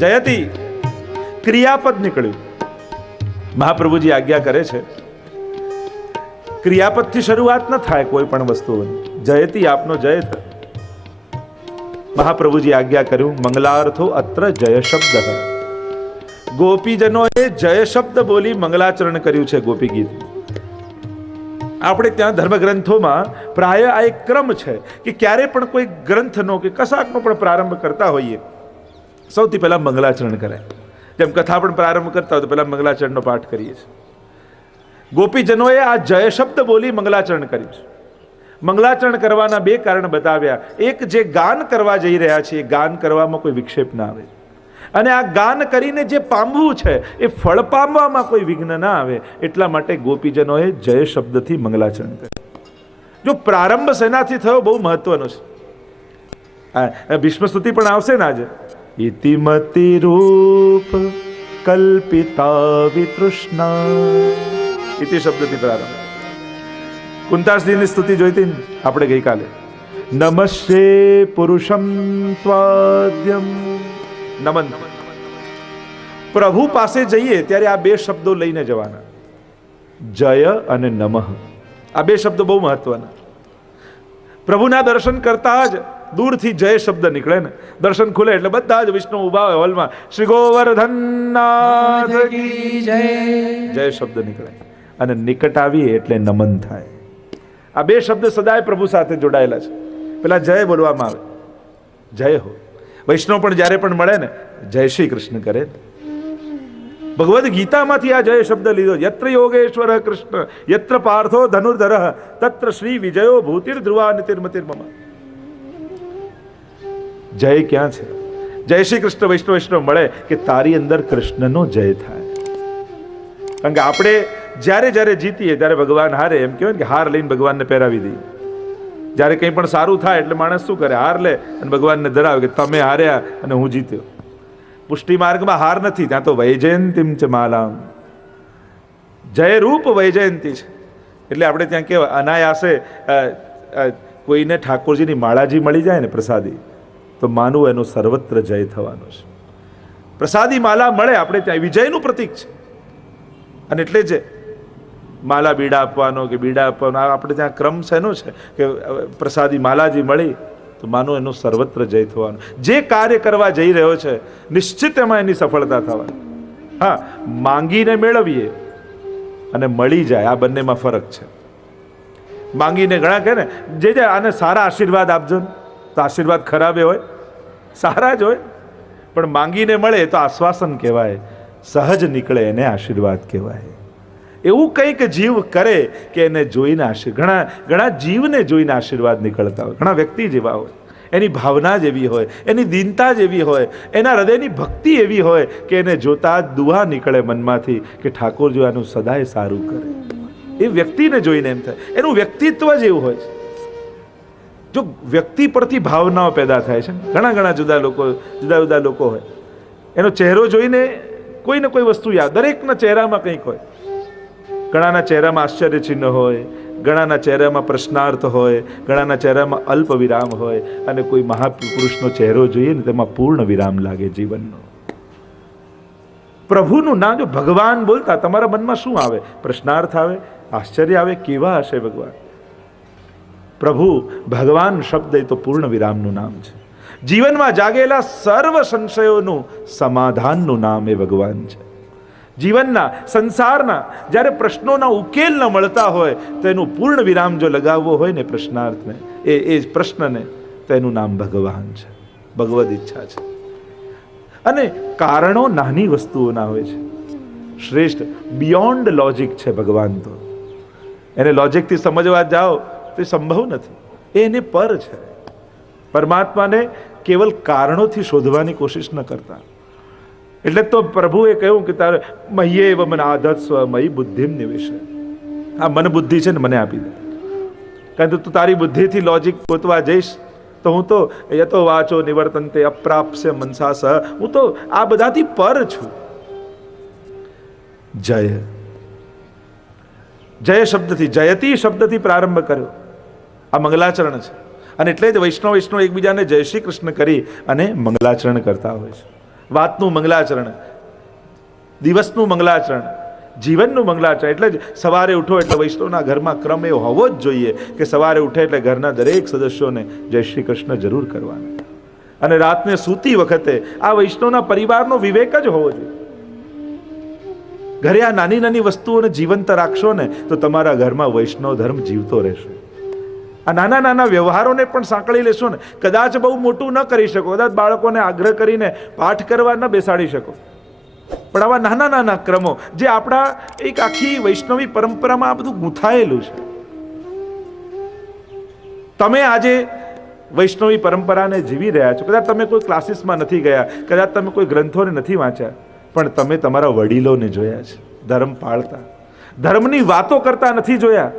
જયતી ક્રિયાપદ નીકળ્યું. મહાપ્રભુજી આજ્ઞા કરે છે, ક્રિયાપદથી શરૂઆત ન થાય કોઈ પણ વસ્તુઓની. જયતી આપનો જય થાય. મહાપ્રભુજી આજ્ઞા કર્યું, મંગલાર્થો અત્ર જય શબ્દ. ગોપીજનોએ જય શબ્દ બોલી મંગલાચરણ કર્યું છે ગોપી ગીત. આપણે ત્યાં ધર્મગ્રંથોમાં પ્રાય આ એક ક્રમ છે કે ક્યારે પણ કોઈ ગ્રંથનો કે કશાકનો પણ પ્રારંભ કરતા હોઈએ, સૌથી પહેલા મંગલાચરણ કરાય. જેમ કથા પણ પ્રારંભ કરતા હોય તો પહેલા મંગલાચરણનો પાઠ કરીએ છીએ. ગોપીજનોએ આ જય શબ્દ બોલી મંગલાચરણ કર્યું છે. મંગલાચરણ કરવાના બે કારણ બતાવ્યા. એક, જે ગાન કરવા જઈ રહ્યા છે એ ગાન કરવામાં કોઈ વિક્ષેપ ના આવે, અને આ ગાન કરીને જે પામવું છે એ ફળ પામવામાં કોઈ વિઘ્ન ના આવે, એટલા માટે ગોપીજનોએ જય શબ્દથી મંગલાચરણ કર્યું. જો પ્રારંભ સેનાથી થયો બહુ મહત્વનો છે. ભીષ્મ સ્તુતિ પણ આવશે ને આજે. ઇતિમતિ રૂપ કલ્પિતા વિતૃષ્ણા. ઇતિ શબ્દથી પ્રારંભ. કુંતાસજીની સ્તુતિ જોઈતી આપણે ગઈકાલે. નમસ્તે પુરુષમ ત્વાદ્યમ. નમન. પ્રભુ પાસે જઈએ ત્યારે આ બે શબ્દો લઈને જવાના, જય અને નમઃ. આ બે શબ્દો બહુ મહત્વના. પ્રભુના દર્શન કરતા જ દૂરથી જય શબ્દ નીકળે ને. દર્શન ખુલે એટલે બધા જ વિષ્ણુ ઉભા હોય હોલમાં, શ્રી ગોવર્ધનનાથ કી જય, જય શબ્દ નીકળે. અને નિકટ આવીએ એટલે નમન થાય. આ બે શબ્દ સદાય પ્રભુ સાથે જોડાયેલા છે. પેલા જય બોલવામાં આવે, જય હો. વૈષ્ણવ પણ જ્યારે પણ મળે ને જય શ્રી કૃષ્ણ કરે. ભગવદ્ ગીતામાંથી આ જય શબ્દ લીધો. યત્ર યોગેશ્વર કૃષ્ણ યત્ર પાર્થો ધનુર્ધર તત્ર શ્રી વિજયો ભૂતિર્ધ્રુવા નિતિર્મતિર્મમ. જય ક્યાં છે? જય શ્રી કૃષ્ણ વૈષ્ણવ મળે કે તારી અંદર કૃષ્ણનો જય થાય. કારણ કે આપણે જ્યારે જ્યારે જીતીએ ત્યારે ભગવાન હારે. એમ કહેવાય કે હાર લઈને ભગવાનને પહેરાવી દઈએ. જ્યારે કંઈ પણ સારું થાય એટલે માણસ શું કરે? હાર લે અને ભગવાનને ધરાવે કે તમે હાર્યા અને હું જીત્યો. પુષ્ટિ માર્ગમાં હાર નથી, ત્યાં તો વૈજયંતીમ ચ માલામ. જય રૂપ વૈજયંતી છે. એટલે આપણે ત્યાં કેવા અનાયાસે કોઈને ઠાકોરજીની માળાજી મળી જાય ને પ્રસાદી, તો માનવું એનો સર્વત્ર જય થવાનો છે. પ્રસાદી માલા મળે આપણે ત્યાં વિજયનું પ્રતીક છે. અને એટલે જ માલા બીડા આપવાનો કે બીડા આપવાનો આપણે ત્યાં ક્રમ શેનો છે કે પ્રસાદી માલાજી મળી તો માનો એનો સર્વત્ર જય થવાનો. જે કાર્ય કરવા જઈ રહ્યો છે નિશ્ચિત એમાં એની સફળતા થવાની. હા, માંગીને મેળવીએ અને મળી જાય, આ બંનેમાં ફરક છે. માંગીને ઘણા કહે ને જે આને સારા આશીર્વાદ આપજો ને, તો આશીર્વાદ ખરાબે હોય, સારા જ હોય. પણ માંગીને મળે તો આશ્વાસન કહેવાય, સહજ નીકળે એને આશીર્વાદ કહેવાય. એવું કંઈક જીવ કરે કે એને જોઈને ઘણા જીવને જોઈને આશીર્વાદ નીકળતા હોય. ઘણા વ્યક્તિ જેવા હોય, એની ભાવના જ એવી હોય, એની દીનતા જ એવી હોય, એના હૃદયની ભક્તિ એવી હોય કે એને જોતા જ દુઆ નીકળે મનમાંથી કે ઠાકોર જો આનું સદાય સારું કરે. એ વ્યક્તિને જોઈને એમ થાય, એનું વ્યક્તિત્વ જ એવું હોય છે. જો વ્યક્તિ પરથી ભાવનાઓ પેદા થાય છે. ઘણા જુદા જુદા લોકો હોય, એનો ચહેરો જોઈને કોઈ ને કોઈ વસ્તુ યાદ, દરેકના ચહેરામાં કંઈક હોય. ઘણાના ચહેરામાં આશ્ચર્ય ચિહ્ન હોય, ઘણાના ચહેરામાં પ્રશ્નાર્થ હોય, ઘણાના ચહેરામાં અલ્પ વિરામ હોય, અને કોઈ મહાપુરુષનો ચહેરો જોઈએ ને તેમાં પૂર્ણ વિરામ લાગે જીવનનો. પ્રભુનું નામ જો ભગવાન બોલતા તમારા મનમાં શું આવે? પ્રશ્નાર્થ આવે, આશ્ચર્ય આવે. કેવા હશે ભગવાન? પ્રભુ ભગવાન શબ્દ એ તો પૂર્ણ વિરામનું નામ છે. જીવનમાં જાગેલા સર્વ સંશયોનું સમાધાનનું નામ એ ભગવાન છે. જીવનના સંસારના જ્યારે પ્રશ્નોના ઉકેલ ન મળતા હોય તો એનું પૂર્ણ વિરામ જો લગાવવો હોય ને પ્રશ્નાર્થને, એ પ્રશ્નને, તો એનું નામ ભગવાન છે, ભગવદ ઈચ્છા છે. અને કારણો નાની વસ્તુઓના હોય છે. શ્રેષ્ઠ બિયોન્ડ લોજિક છે ભગવાન. તો એને લોજિકથી સમજવા જાઓ તો એ સંભવ નથી. એ એને પર છે. પરમાત્માને કેવલ કારણોથી શોધવાની કોશિશ ન કરતા. એટલે તો પ્રભુએ કહ્યું કે તારે મહ્યે એવ મન આધત્સ્વ મયી બુદ્ધિમ નિવેશ. આ મન બુદ્ધિ છે ને મને આપી દે. કારણ કે તું તારી બુદ્ધિથી લોજિક ગોતવા જઈશ તો હું તો યતો વાચો નિવર્તન્તે અપ્રાપ્ય મનસા સહ, હું તો આ બધાથી પર છું. જય જય શબ્દથી, જયતી શબ્દથી પ્રારંભ કર્યો. આ મંગલાચરણ છે. અને એટલે જ વૈષ્ણવ એકબીજાને જય શ્રી કૃષ્ણ કરી અને મંગલાચરણ કરતા હોય છે. વાતનું મંગલાચરણ, દિવસનું મંગલાચરણ, જીવનનું મંગલાચરણ. એટલે જ સવારે ઉઠો એટલે વૈષ્ણવના ઘરમાં ક્રમ એવો હોવો જ જોઈએ કે સવારે ઉઠે એટલે ઘરના દરેક સદસ્યોને જય શ્રી કૃષ્ણ જરૂર કરવાના. અને રાતને સૂતી વખતે આ વૈષ્ણવના પરિવારનો વિવેક જ હોવો જોઈએ. ઘરે આ નાની નાની વસ્તુઓને જીવંત રાખશો ને તો તમારા ઘરમાં વૈષ્ણવ ધર્મ જીવતો રહેશે. આ નાના નાના વ્યવહારોને પણ સાંકળી લેશો ને, કદાચ બહુ મોટું ન કરી શકો, કદાચ બાળકોને આગ્રહ કરીને પાઠ કરવા ન બેસાડી શકો, પણ આવા નાના નાના ક્રમો જે આપણા એક આખી વૈષ્ણવી પરંપરામાં આ બધું ગૂંથાયેલું છે. તમે આજે વૈષ્ણવી પરંપરાને જીવી રહ્યા છો. કદાચ તમે કોઈ ક્લાસીસમાં નથી ગયા, કદાચ તમે કોઈ ગ્રંથોને નથી વાંચ્યા, પણ તમે તમારા વડીલોને જોયા છે ધર્મ પાળતા, ધર્મની વાતો કરતા નથી જોયા,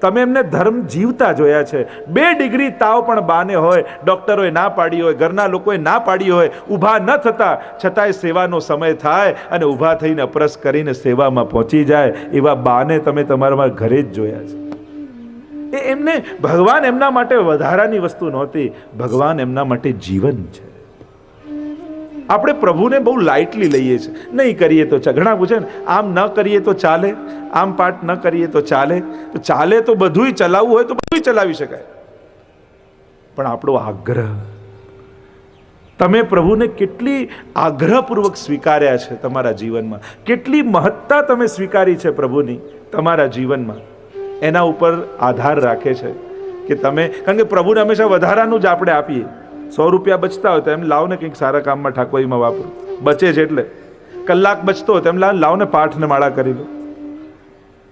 તમે એમને ધર્મ જીવતા જોયા છે. 2 ડિગ્રી તાવ પણ બાને હોય, ડોક્ટરોએ ના પાડી હોય, ઘરના લોકોએ ના પાડી હોય, ઊભા ન થતા છતાંય સેવાનો સમય થાય અને ઊભા થઈને અપરસ કરીને સેવામાં પહોંચી જાય એવા બાને તમે તમારા ઘરે જ જોયા છે. એમને ભગવાન એમના માટે વધારાની વસ્તુ નહોતી, ભગવાન એમના માટે જીવન છે. આપણે પ્રભુને બહુ લાઇટલી લઈએ છીએ. નહીં કરીએ તો ઘણા પૂછે ને, આમ ન કરીએ તો ચાલે, આમ પાઠ ન કરીએ તો ચાલે. તો ચાલે તો બધુંય ચલાવવું હોય તો બધુંય ચલાવી શકાય, પણ આપણો આગ્રહ, તમે પ્રભુને કેટલી આગ્રહપૂર્વક સ્વીકાર્યા છે તમારા જીવનમાં, કેટલી મહત્તા તમે સ્વીકારી છે પ્રભુની તમારા જીવનમાં, એના ઉપર આધાર રાખે છે કે તમે. કારણ કે પ્રભુને હંમેશા વધારાનું જ આપણે આપીએ. 100 રૂપિયા બચતા હોય તો એમ લાવ ને કંઈક સારા કામમાં ઠાકોરીમાં વાપરો, બચે છે એટલે. કલાક બચતો હોય તો એમ લાવ ને પાઠ ને માળા કરી લો.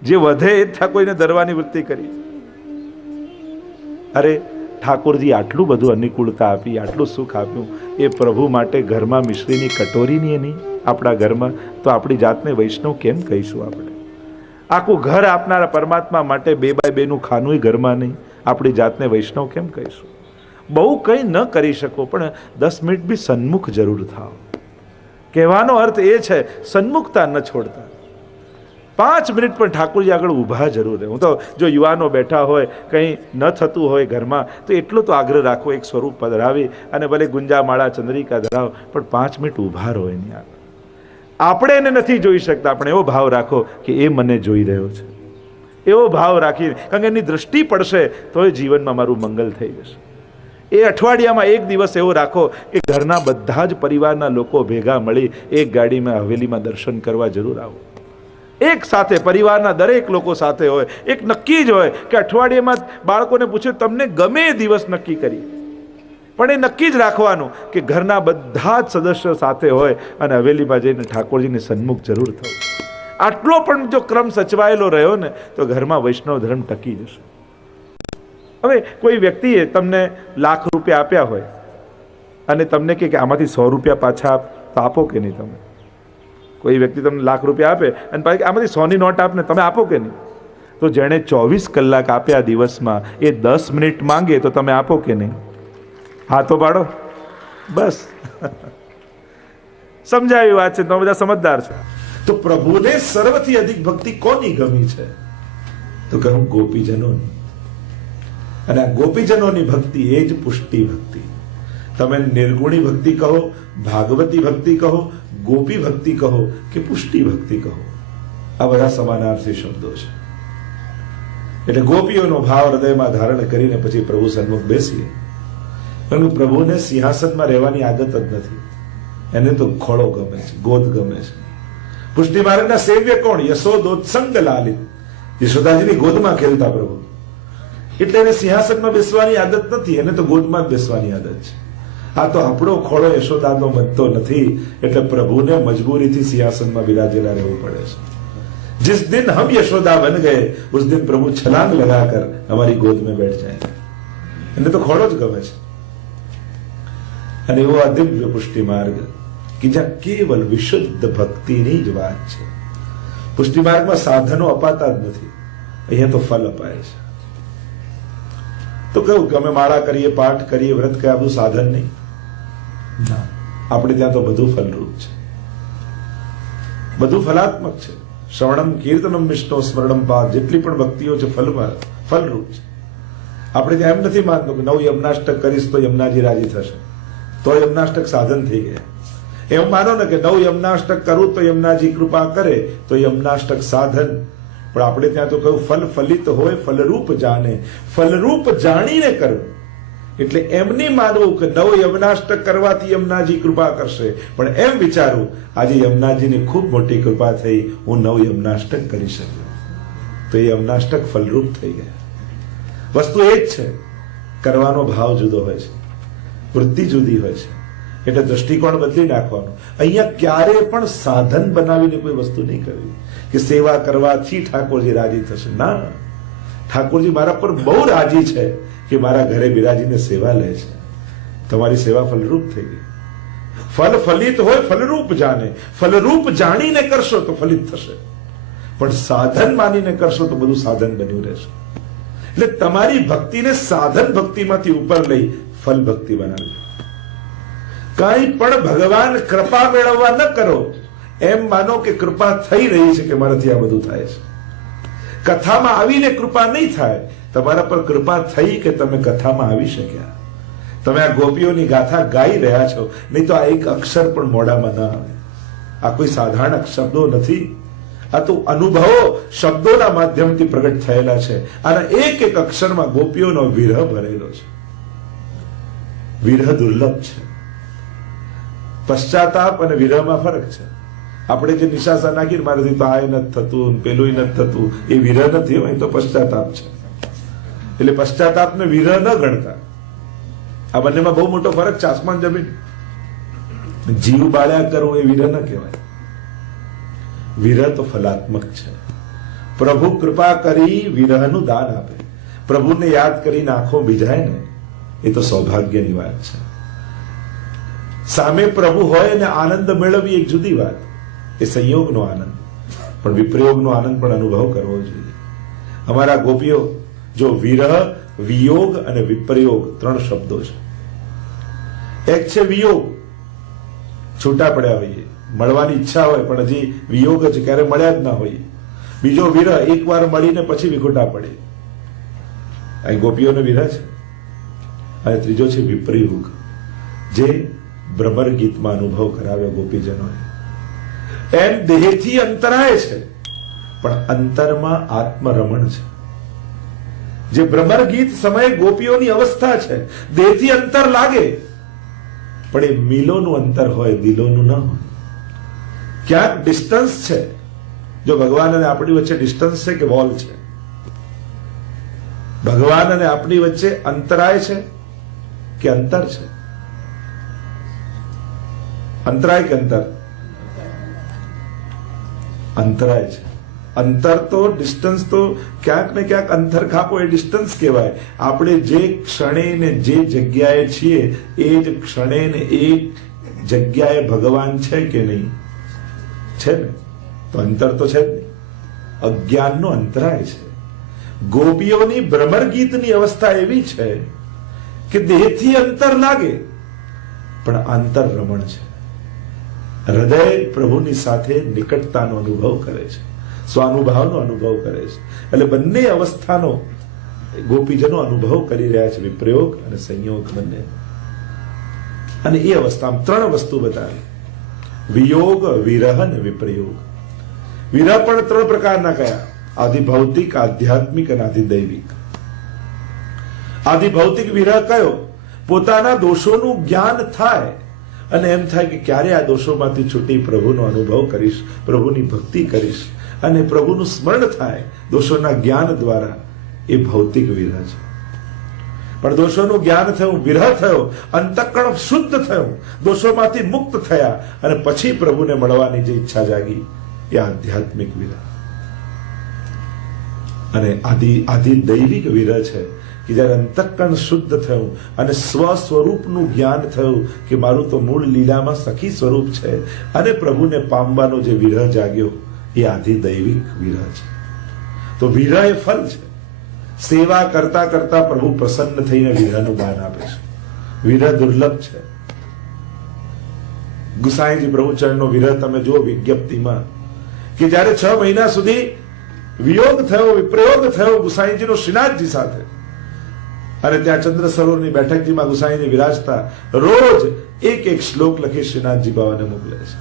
જે વધે એ ઠાકોરીને ધરવાની વૃત્તિ કરી. અરે ઠાકોરજી આટલું બધું અનુકૂળતા આપી, આટલું સુખ આપ્યું, એ પ્રભુ માટે ઘરમાં મિશ્રીની કટોરીની નહીં આપણા ઘરમાં, તો આપણી જાતને વૈષ્ણવ કેમ કહીશું આપણે? આખું ઘર આપનારા પરમાત્મા માટે 2 બાય 2 નું ખાનું ઘરમાં નહીં, આપણી જાતને વૈષ્ણવ કેમ કહીશું? બહુ કંઈ ન કરી શકો પણ 10 મિનિટ બી સન્મુખ જરૂર થાવ. કહેવાનો અર્થ એ છે સન્મુખતા ન છોડતા. 5 મિનિટ પણ ઠાકોરજી આગળ ઊભા જરૂર રહે. હું તો જો યુવાનો બેઠા હોય, કંઈ ન થતું હોય ઘરમાં, તો એટલો તો આગ્રહ રાખો, એક સ્વરૂપ પધરાવી અને ભલે ગુંજામાળા ચંદ્રિકા ધરાવ, પણ 5 મિનિટ ઊભા રહો એની આગળ. આપણે એને નથી જોઈ શકતા, પણ એવો ભાવ રાખો કે એ મને જોઈ રહ્યો છે, એવો ભાવ રાખીને, કારણ કે એની દ્રષ્ટિ પડશે તો એ જીવનમાં મારું મંગલ થઈ જશે. એ અઠવાડિયામાં 1 દિવસ એવો રાખો કે ઘરના બધા જ પરિવારના લોકો ભેગા મળી એક ગાડીમાં હવેલીમાં દર્શન કરવા જરૂર આવો. એક સાથે પરિવારના દરેક લોકો સાથે હોય. એક નક્કી જ હોય કે અઠવાડિયામાં બાળકોને પૂછે તમને ગમે એ દિવસ નક્કી કરી, પણ એ નક્કી જ રાખવાનું કે ઘરના બધા જ સદસ્યો સાથે હોય અને હવેલીમાં જઈને ઠાકોરજીને સન્મુખ જરૂર થવું. આટલો પણ જો ક્રમ સચવાયેલો રહ્યો ને તો ઘરમાં વૈષ્ણવ ધર્મ ટકી જશે. હવે કોઈ વ્યક્તિએ તમને લાખ રૂપિયા આપ્યા હોય અને તમને કે આમાંથી 100 રૂપિયા પાછા તો આપો કે નહીં? તમે કોઈ વ્યક્તિ તમને લાખ રૂપિયા આપે અને પાછી આમાંથી 100ની નોટ આપને, તમે આપો કે નહીં? તો જેણે 24 કલાક આપ્યા દિવસમાં, એ 10 મિનિટ માંગે તો તમે આપો કે નહીં? હા તો પાડો. બસ સમજાવી વાત છે, તમે બધા સમજદાર છો. તો પ્રભુને સર્વથી અધિક ભક્તિ કોની ગમી છે? તો કહું ગોપીજનોની. અને આ ગોપીજનોની ભક્તિ એ જ પુષ્ટિ ભક્તિ. તમે નિર્ગુણી ભક્તિ કહો, ભાગવતી ભક્તિ કહો, ગોપી ભક્તિ કહો કે પુષ્ટિ ભક્તિ કહો, આ બધા સમાનાર્થી શબ્દો છે. એટલે ગોપીઓનો ભાવ હૃદયમાં ધારણ કરીને પછી પ્રભુ સન્મુખ બેસીએ. પરંતુ પ્રભુને સિંહાસનમાં રહેવાની આદત જ નથી, એને તો ખોળો ગમે છે, ગોદ ગમે છે. પુષ્ટિ માર્ગના સેવ્ય કોણ? યશોદોત્સંગ લાલિત, યશોદાજીની ગોદમાં ખેલતા પ્રભુ. એટલે એને સિંહાસનમાં બેસવાની આદત નથી, એને તો ગોદમાં જ બેસવાની આદત છે. આ તો આપણો ખોળો યશોદાનો બનતો નથી, એટલે પ્રભુને મજબૂરીથી સિંહાસનમાં બિરાજેલા રહેવું પડે છે. जिस दिन हम यशोदा बन गए उस दिन प्रभु छलांग लगाकर हमारी गोद में बैठ जाए. એને તો ખોળો જ ગમે છે. અને એવો આ દિવ્ય પુષ્ટિ માર્ગ કે જ્યાં કેવલ વિશુદ્ધ ભક્તિની જ વાત છે. પુષ્ટિ માર્ગમાં સાધનો અપાતા જ નથી, અહીંયા તો ફલ અપાય છે. તો કહ્યું કે અમે માળા કરીએ, પાઠ કરીએ, વ્રત કરીએ, આ બધું સાધન નહીં ના, આપણે ત્યાં તો બધું ફલરૂપ છે, બધું ફલાત્મક છે. શ્રવણમ કીર્તનમ વિષ્ણુ સ્મરણમ પાઠ, જેટલી પણ ભક્તિઓ છે ફલરૂપ છે. આપણે ત્યાં એમ નથી માનતું કે 9 યમનાષ્ટક કરીશ તો યમુનાજી રાજી થશે, તો યમનાષ્ટક સાધન થઈ ગયા. એમ માનો ને કે 9 યમનાષ્ટક કરું તો યમનાજી કૃપા કરે, તો યમનાષ્ટક સાધન. પણ આપણે ત્યાં તો કહ્યું ફલ ફલિત હોય ફલરૂપ જાણે, ફલરૂપ જાણીને કરવું. એટલે એમ નહીં માનવું કે 9 યમનાષ્ટક કરવાથી યમનાજી કૃપા કરશે, પણ એમ વિચારવું આજે યમનાજીની ખૂબ મોટી કૃપા થઈ, હું 9 યમનાષ્ટક કરી શક્યો, તો એ યમનાષ્ટક ફલરૂપ થઈ ગયા. વસ્તુ એ જ છે, કરવાનો ભાવ જુદો હોય છે, વૃત્તિ જુદી હોય છે, એટલે દ્રષ્ટિકોણ બદલી નાખવાનો. અહીંયા ક્યારે પણ સાધન બનાવીને કોઈ વસ્તુ નહીં કરવી કે સેવા કરવાથી ઠાકોરજી રાજી થશે. ના, ઠાકોરજી મારા પર બહુ રાજી છે કે મારા ઘરે બિરાજીને સેવા લે છે. તમારી સેવા ફલરૂપ થઈ ગઈ. ફલ ફલિત હોય ફલરૂપ જાણે, ફલરૂપ જાણીને કરશો તો ફલિત થશે, પણ સાધન માનીને કરશો તો બધું સાધન બન્યું રહેશે. એટલે તમારી ભક્તિને સાધન ભક્તિમાંથી ઉપર લઈ ફલ ભક્તિ બનાવી. કઈ પણ ભગવાન કૃપા મેળવવા ન કરો, એમ માનો કે કૃપા થઈ રહી છે કે મારાથી આ બધું થાય છે. કથામાં આવીને કૃપા નહીં થાય, તમારા પર કૃપા થઈ કે તમે કથામાં આવી શક્યા, તમે આ ગોપીઓની ગાથા ગાઈ રહ્યા છો. નહીં તો આ એક અક્ષર પણ મોઢામાં ન આવે. આ કોઈ સાધારણ શબ્દો નથી, આ તો અનુભવો શબ્દોના માધ્યમથી પ્રગટ થયેલા છે. આના એક એક અક્ષરમાં ગોપીઓનો વિરહ ભરેલો છે. વિરહ દુર્લભ છે. પશ્ચાતાપ અને વિરહમાં ફરક છે. આપણે જે નિશાસા નાખીને મારાથી તો આ નથી થતું, પેલું નથી થતું, એ વિરહ નથી હોય, તો પશ્ચાતાપ છે. એટલે પશ્ચાતાપ ને વિરહ ન ગણતા. આ બંનેમાં બહુ મોટો ફરક છે, આસમાન જમીન. જીવ બાળ્યા કરવું એ વિરહ ન કહેવાય. વિરહ તો ફલાત્મક છે. પ્રભુ કૃપા કરી વિરહનું દાન આપે, પ્રભુને યાદ કરીને આંખો બીજાય ને, એ તો સૌભાગ્યની વાત છે. સામે પ્રભુ હોય અને આનંદ મેળવવી એક જુદી વાત, એ સંયોગનો આનંદ. પણ વિપ્રયોગનો આનંદ પણ અનુભવ કરવો જોઈએ. અમારા ગોપીઓ જો વિરહ, વિયોગ અને વિપ્રયોગ 3 શબ્દો છે. એક છે વિયોગ, છૂટા પડ્યા હોઈએ, મળવાની ઈચ્છા હોય પણ હજી વિયોગ છે, ક્યારે મળ્યા જ ના હોય. બીજો વિરહ, એકવાર મળીને પછી વિખૂટા પડે, અહીં ગોપીઓનો વિરહ છે. અને ત્રીજો છે વિપ્રયોગ, જે ભ્રમર ગીતમાં અનુભવ કરાવ્યો ગોપીજનોએ. એમ દેહથી અંતરાય છે, પણ અંતરમાં આત્મરમણ છે. જે ભ્રમર ગીત સમયે ગોપીઓની અવસ્થા છે, દેહથી અંતર લાગે, પણ એ મિલોનું અંતર હોય, દિલોનું ન હોય. ક્યાંક ડિસ્ટન્સ છે. જો ભગવાન અને આપણી વચ્ચે ડિસ્ટન્સ છે કે વોલ છે? ભગવાન અને આપણી વચ્ચે અંતરાય છે કે અંતર છે? અંતરાય કે અંતર? અંતરાય છે. અંતર તો, ડિસ્ટન્સ તો ક્યાંક ને ક્યાંક અંતર કાપો એ ડિસ્ટન્સ કહેવાય. આપણે જે ક્ષણે ને જે જગ્યાએ છીએ એ જ ક્ષણે ને એ જગ્યાએ ભગવાન છે કે નહીં? છે ને? તો અંતર તો છે જ નહીં. અજ્ઞાનનો અંતરાય છે. ગોપીઓની ભ્રમર ગીતની અવસ્થા એવી છે કે દેહથી અંતર લાગે પણ આંતર રમણ છે. હૃદય પ્રભુની સાથે નિકટતાનો અનુભવ કરે છે, સ્વાનુભાવનો અનુભવ કરે છે. એટલે બંને અવસ્થાનો ગોપીજનો અનુભવ કરી રહ્યા છે, વિપ્રયોગ અને સંયોગ બંને. અને એ અવસ્થામાં 3 વસ્તુ બતાવી: વિયોગ, વિરહ અને વિપ્રયોગ. વિરહ પણ 3 પ્રકારના કયા: આધિભૌતિક, આધ્યાત્મિક અને આધિદૈવિક. આધિભૌતિક વિરહ કયો? પોતાના દોષોનું જ્ઞાન થાય અને એમ થાય કે ક્યારે આ દોષોમાંથી છૂટી પ્રભુનો અનુભવ કરીશ, પ્રભુની ભક્તિ કરીશ, અને પ્રભુનું સ્મરણ થાય દોષોના જ્ઞાન દ્વારા. એ ભૌતિક વિરહ છે. પણ દોષોનું જ્ઞાન થયું, વિરહ થયો, અંતઃકરણ શુદ્ધ થયું, દોષોમાંથી મુક્ત થયા અને પછી પ્રભુને મળવાની જે ઈચ્છા જાગી, એ આધ્યાત્મિક વિરહ. અને આદિ દૈવિક વિરહ છે કે જ્યારે અંતઃકરણ શુદ્ધ થયું અને સ્વ સ્વરૂપનું જ્ઞાન થયું કે મારું તો મૂળ લીલામાં સખી સ્વરૂપ છે, અને પ્રભુને પામવાનો જે વિરહ જાગ્યો, એ આદિ દૈવિક વિરહ છે. તો વિરહ એ ફલ છે. સેવા કરતા કરતા પ્રભુ પ્રસન્ન થઈને વિરહનું દાન આપે છે. વિરહ દુર્લભ છે. ગુસાઈજી પ્રભુચરણનો વિરહ તમે જુઓ વિજ્ઞપ્તિમાં, કે જ્યારે 6 મહિના સુધી વિયોગ થયો, વિપ્રયોગ થયો ગુસાઈજીનો શ્રીનાથજી સાથે, અને ત્યાં ચંદ્ર સરોવરની બેઠકજીમાં ગુસાઈની વિરાજતા રોજ એક એક શ્લોક લખી શ્રીનાથજી બાબાને મોકલે છે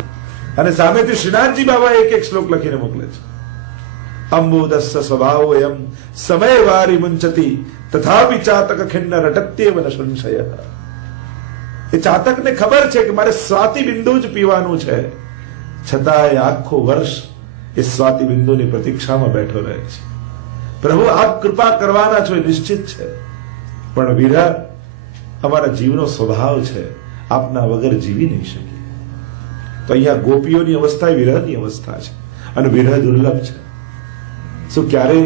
અને સામેથી શ્રીનાથજી બાબા એક શ્લોક લખીને મોકલે છે. અંબુદસ્સ સ્વભાવોયમ સમય વારી મુંચતી તથાપિ ચાતક ખિન્ન રટત્યેવ ન સંશય. એ ચાતકને ખબર છે કે મારે સ્વાતિ બિંદુ જ પીવાનું છે, છતાંય આખો વર્ષ એ સ્વાતિ બિંદુની પ્રતીક્ષામાં બેઠો રહે છે. પ્રભુ આપ કૃપા કરવાના છો એ નિશ્ચિત છે, પણ વિરહ અમારા જીવનો સ્વભાવ છે, આપના વગર જીવી નહીં શકીએ. તો અહીંયા ગોપીઓની અવસ્થા એ વિરહની અવસ્થા છે અને વિરહ દુર્લભ છે. શું ક્યારે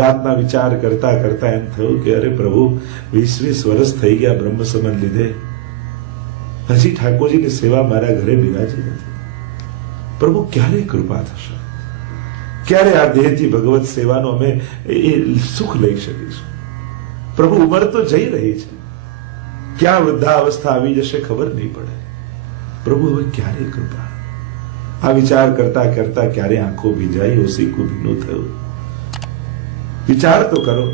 રાતના વિચાર કરતા કરતા એમ થયું કે અરે પ્રભુ 20 વર્ષ થઈ ગયા બ્રહ્મ સંબંધ લીધે, હજી ઠાકોરજીની સેવા મારા ઘરે બિરાજી નથી. પ્રભુ ક્યારે કૃપા થશે, ક્યારે આ દેહથી ભગવત સેવાનો અમે એ સુખ લઈ શકીશું. પ્રભુ ઉંમર તો જઈ રહી છે, ક્યાં વૃદ્ધાવસ્થા આવી જશે ખબર નહીં પડે. પ્રભુ હવે ક્યારે કૃપા. આ વિચાર કરતા કરતા ક્યારે આંખો ભીંજાઈ, ઓસીકું ભીનું થયું. વિચાર તો કરો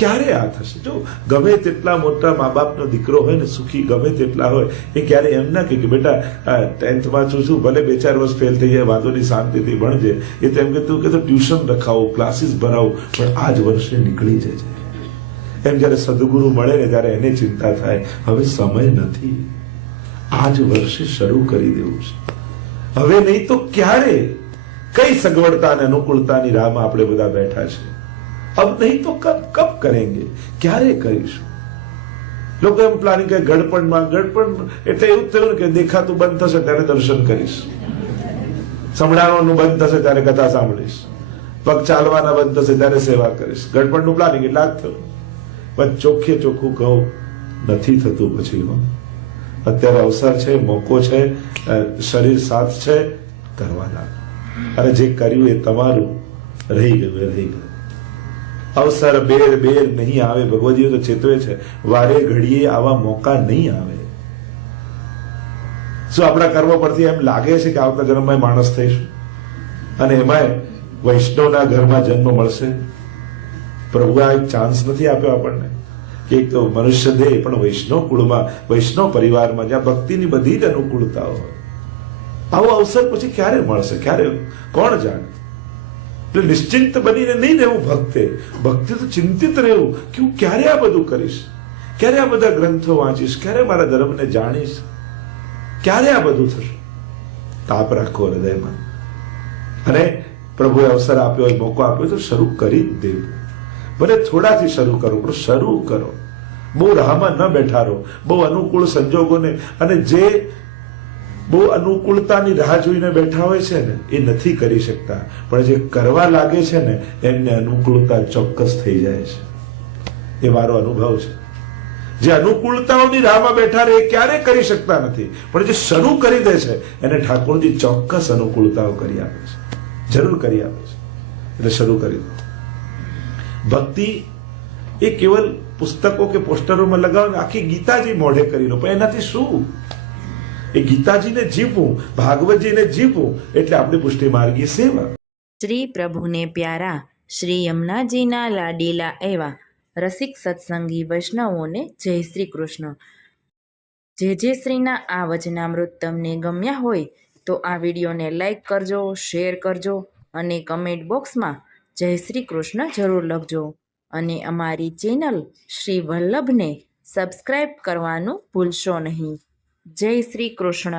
ક્યારે આ થશે. જો ગમે તેટલા મોટા મા બાપનો દીકરો હોય ને, સુખી ગમે તેટલા હોય, એ ક્યારે એમ ના કે બેટા 10th માં છું, ભલે 2-4 વર્ષ ફેલ થઈ જાય, વાંધો નહીં, શાંતિથી ભણજે. એ તો એમ કે તું કે તો ટ્યુશન રખાવો, ક્લાસીસ ભરાવો, પણ આ જ વર્ષે નીકળી જજે. એમ જયારે સદગુરુ મળે ને ત્યારે એને ચિંતા થાય હવે સમય નથી, આ જ વર્ષે શરૂ કરી દેવું છે. હવે નહીં તો ક્યારે? કઈ સગવડતા અને અનુકૂળતાની રાહમાં આપણે બધા બેઠા છે. અબ નહીં તો કબ કરેંગે, ક્યારે કરીશું? લોકો એમ પ્લાનિંગ કે ગડપણમાં એટલે એવું થયું કે દેખાતું બંધ થશે ત્યારે દર્શન કરીશ, સંભળાવાનું બંધ થશે ત્યારે કથા સાંભળીશ, પગ ચાલવાના બંધ થશે ત્યારે સેવા કરીશ. ગડપણનું પ્લાનિંગ એટલે આ જ થયું. પણ ચોખ્ખે ચોખ્ખું કહું, નથી થતું. પછી અત્યારે અવસર છે, મોકો છે, શરીર સાથ છે, કરવા લાગે. અને જે કર્યું એ તમારું રહી ગયું એ રહી ગયું. અવસર બેર નહીં આવે. ભગવદીઓ તો ચેતવે છે, વારે ઘડીએ આવા મોકા નહીં આવે. શું આપણા કર્મ પરથી એમ લાગે છે કે આવતા જન્મમાં માણસ થઈશું અને એમાંય વૈષ્ણવના ઘરમાં જન્મ મળશે? પ્રભુએ આ એક ચાન્સ નથી આપ્યો આપણને કે એક તો મનુષ્ય દેહ પણ વૈષ્ણવ કુળમાં, વૈષ્ણવ પરિવારમાં, જ્યાં ભક્તિની બધી જ અનુકૂળતાઓ હોય. આવો અવસર પછી ક્યારે મળશે, ક્યારે, કોણ જાણે? એટલે નિશ્ચિંત બનીને નહીં રહેવું ભક્તે. ભક્તિ તો ચિંતિત રહેવું કે હું ક્યારે આ બધું કરીશ, ક્યારે આ બધા ગ્રંથો વાંચીશ, ક્યારે મારા ધર્મને જાણીશ, ક્યારે આ બધું થશે. તાપ રાખો હૃદયમાં. અને પ્રભુએ અવસર આપ્યો, મોકો આપ્યો તો શરૂ કરી જ દેવું. ભલે થોડાથી શરૂ કરો, પણ શરૂ કરો. બહુ રાહમાં ન બેઠા રહો. બહુ અનુકૂળ સંજોગોને, અને જે બહુ અનુકૂળતાની રાહ જોઈને બેઠા હોય છે ને એ નથી કરી શકતા, પણ જે કરવા લાગે છે ને એમને અનુકૂળતા ચોક્કસ થઈ જાય છે. એ મારો અનુભવ છે. જે અનુકૂળતાઓની રાહમાં બેઠા રહે એ ક્યારે કરી શકતા નથી, પણ જે શરૂ કરી દે છે એને ઠાકોરજી ચોક્કસ અનુકૂળતાઓ કરી આપે છે, જરૂર કરી આપે છે. એટલે શરૂ કરી દો. ભક્તિ એ કેવલ પુસ્તકો કે પોસ્ટરોમાં લગાવો, આખી ગીતાજી મોઢે કરી લો, પણ એનાથી શું? એ ગીતાજીને જીવવું, ભાગવતજીને જીવવું એટલે આપણી પુષ્ટિ માર્ગી સેવા. શ્રી પ્રભુને પ્યારા શ્રી યમુનાજીના લાડીલા એવા રસિક સત્સંગી વૈષ્ણવોને જય શ્રી કૃષ્ણ. જે શ્રીના આ વચનામૃત તમને ગમ્યા હોય તો આ વિડીયોને લાઈક કરજો, શેર કરજો અને કમેન્ટ બોક્સમાં જય શ્રી કૃષ્ણ જરૂર લખજો. અને અમારી ચેનલ શ્રી વલ્લભને સબસ્ક્રાઈબ કરવાનું ભૂલશો નહીં. જય શ્રી કૃષ્ણ.